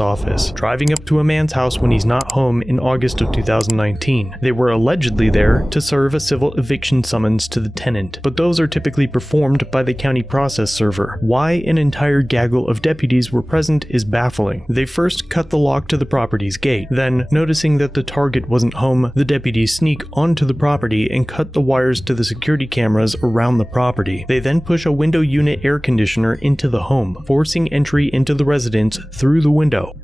office, driving up to a man's house when he's not home in August of 2019. They were allegedly there to serve a civil eviction summons to the tenant, but those are typically performed by the county process server. Why an entire gaggle of deputies were present is baffling. They first cut the lock to the property's gate, then, noticing that the target wasn't home, the deputies sneak onto the property and cut the wires to the security cameras around the property. They then push a window unit air conditioner into the home, forcing entry into the residence through the window.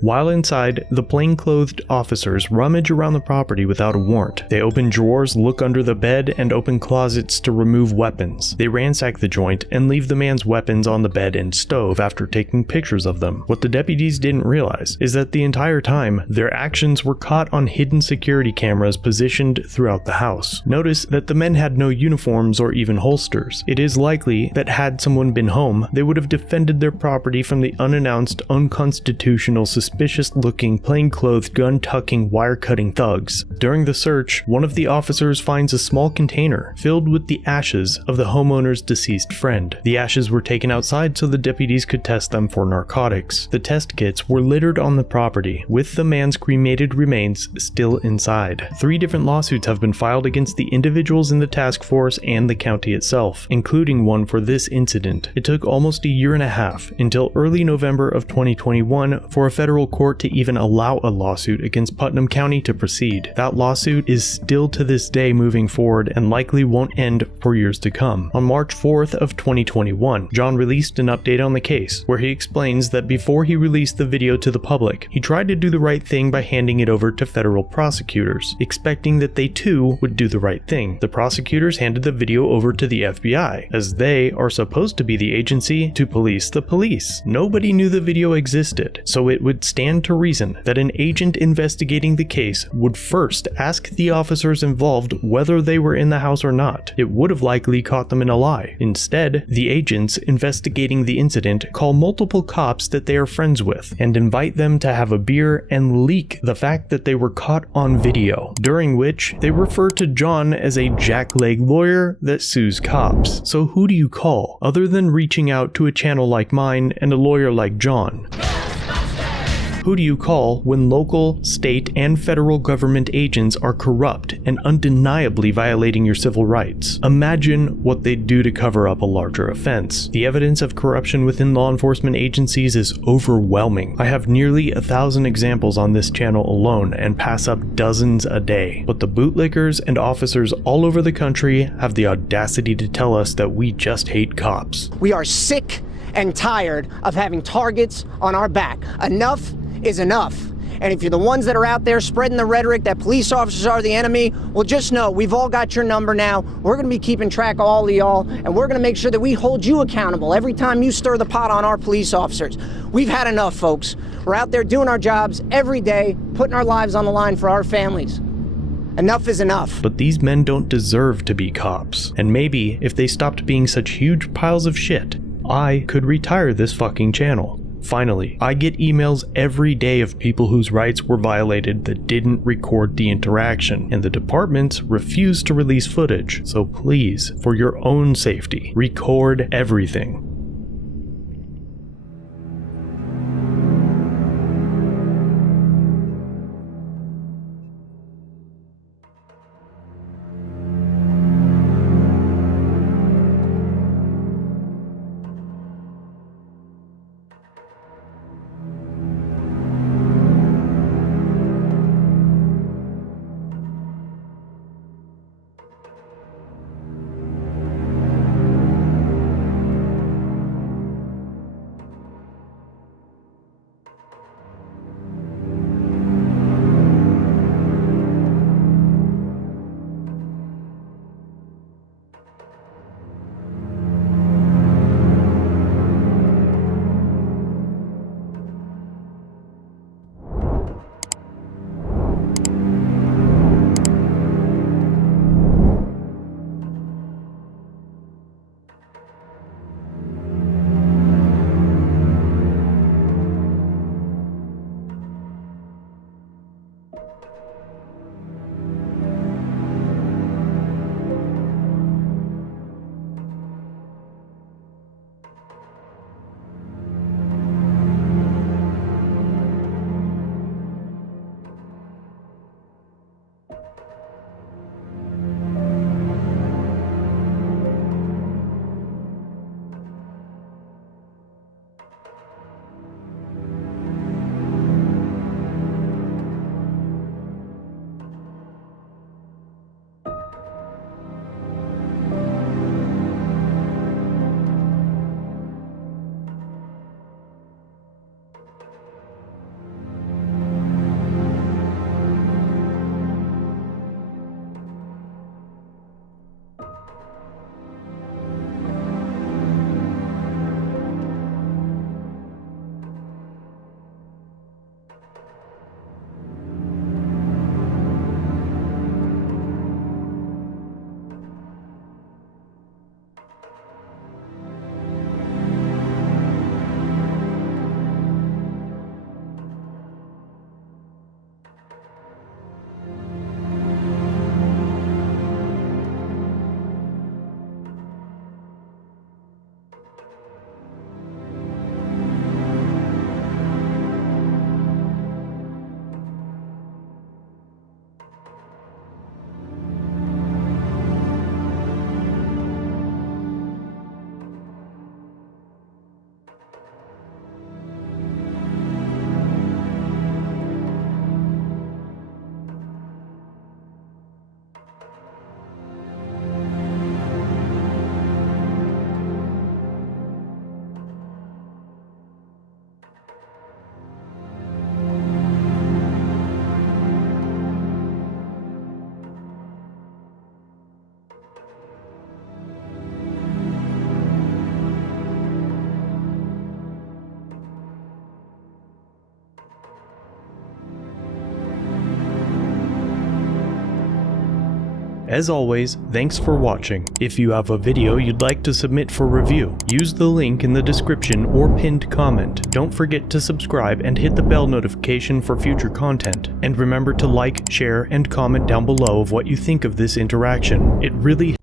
While inside, the plainclothed officers rummage around the property without a warrant. They open drawers, look under the bed, and open closets to remove weapons. They ransack the joint and leave the man's weapons on the bed and stove after taking pictures of them. What the deputies didn't realize is that the entire time, their actions were caught on hidden security cameras positioned throughout the house. Notice that the men had no uniforms or even holsters. It is likely that had someone been home, they would have defended their property from the unannounced, unconstitutional, suspicious-looking, plainclothed, gun-tucking, wire-cutting thugs. During the search, one of the officers finds a small container filled with the ashes of the homeowner's deceased friend. The ashes were taken outside so the deputies could test them for narcotics. The test kits were littered on the property, with the man's cremated remains still inside. 3 different lawsuits have been filed against the individuals in the task force and the county itself, including one for this incident. It took almost a year and a half, until early November of 2021, for a federal court to even allow a lawsuit against Putnam County to proceed. That lawsuit is still to this day moving forward and likely won't end for years to come. On March 4th of 2021, John released an update on the case, where he explains that before he released the video to the public, he tried to do the right thing by handing it over to federal prosecutors, expecting that they too would do the right thing. The prosecutors handed the video over to the FBI, as they are supposed to be the agency to police the police. Nobody knew the video existed, so it would stand to reason that an agent investigating the case would first ask the officers involved whether they were in the house or not. It would have likely caught them in a lie. Instead, the agents investigating the incident call multiple cops that they are friends with and invite them to have a beer and leak the fact that they were caught on video, during which they refer to John as a jackleg lawyer that sues cops. So who do you call, other than reaching out to a channel like mine and a lawyer like John? Who do you call when local, state, and federal government agents are corrupt and undeniably violating your civil rights? Imagine what they'd do to cover up a larger offense. The evidence of corruption within law enforcement agencies is overwhelming. I have nearly 1,000 examples on this channel alone and pass up dozens a day. But the bootlickers and officers all over the country have the audacity to tell us that we just hate cops. We are sick and tired of having targets on our back. Enough is enough. And if you're the ones that are out there spreading the rhetoric that police officers are the enemy, well, just know we've all got your number now. We're going to be keeping track of all of y'all, and we're going to make sure that we hold you accountable every time you stir the pot on our police officers. We've had enough, folks. We're out there doing our jobs every day, putting our lives on the line for our families. Enough is enough. But these men don't deserve to be cops. And maybe if they stopped being such huge piles of shit, I could retire this fucking channel. Finally, I get emails every day of people whose rights were violated that didn't record the interaction, and the departments refuse to release footage. So please, for your own safety, record everything. As always, thanks for watching. If you have a video you'd like to submit for review, use the link in the description or pinned comment. Don't forget to subscribe and hit the bell notification for future content. And remember to like, share, and comment down below of what you think of this interaction. It really